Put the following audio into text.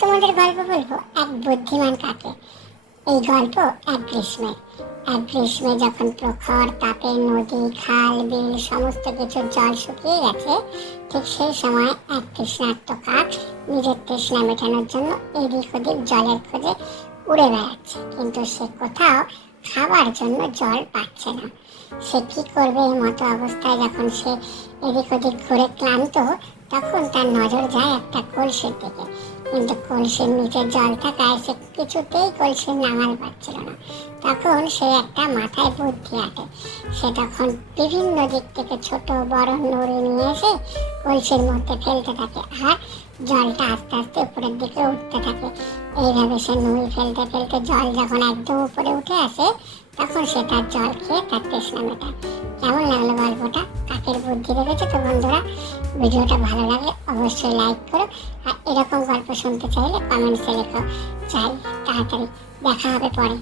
তোমাদের গল্প বলবো এক বুদ্ধিমান কাকে। এই গল্প এক গ্রীষ্মে যখন প্রখর তাপে নদী খাল বিল সমস্ত কিছুর জল শুকিয়ে গেছে, ঠিক সেই সময় এক তৃষ্ণার্ত কাক নিজের তৃষ্ণা মেটানোর জন্য এদিক ওদিক জলের খোঁজে উড়ে বেড়াচ্ছে, কিন্তু সে কোথাও খাবার জন্য জল পাচ্ছে না। সে কি করবে এই মতো অবস্থায় যখন সে এদিক ওদিক ঘুরে ক্লান্ত, তখন তার নজর যায় একটা কলসির দিকে। কিন্তু কলসির নিচে জল থাকায় সে কিছুতেই কলসির নাগাল পাচ্ছিল না। তখন সে একটা মাথায় বুদ্ধি আঁটে। সে তখন বিভিন্ন দিক থেকে ছোট বড় নুড়ি নিয়ে এসে কলসির মধ্যে ফেলতে থাকে, আর জলটা আস্তে আস্তে উপরের দিকে উঠতে থাকে। এইভাবে সে নুড়ি ফেলতে ফেলতে জল যখন একদম উপরে উঠে আসে, তখন সে তার জল খেয়ে তার তৃষ্ণা মেটায়। কেমন লাগলো গল্পটা? কাকের বুদ্ধি দেখেছো তো বন্ধুরা? ভিডিওটা ভালো লাগলে অবশ্যই লাইক করো, আর এরকম গল্প শুনতে চাইলে কমেন্টসে লেখো। চাই তাড়াতাড়ি দেখা হবে পরে।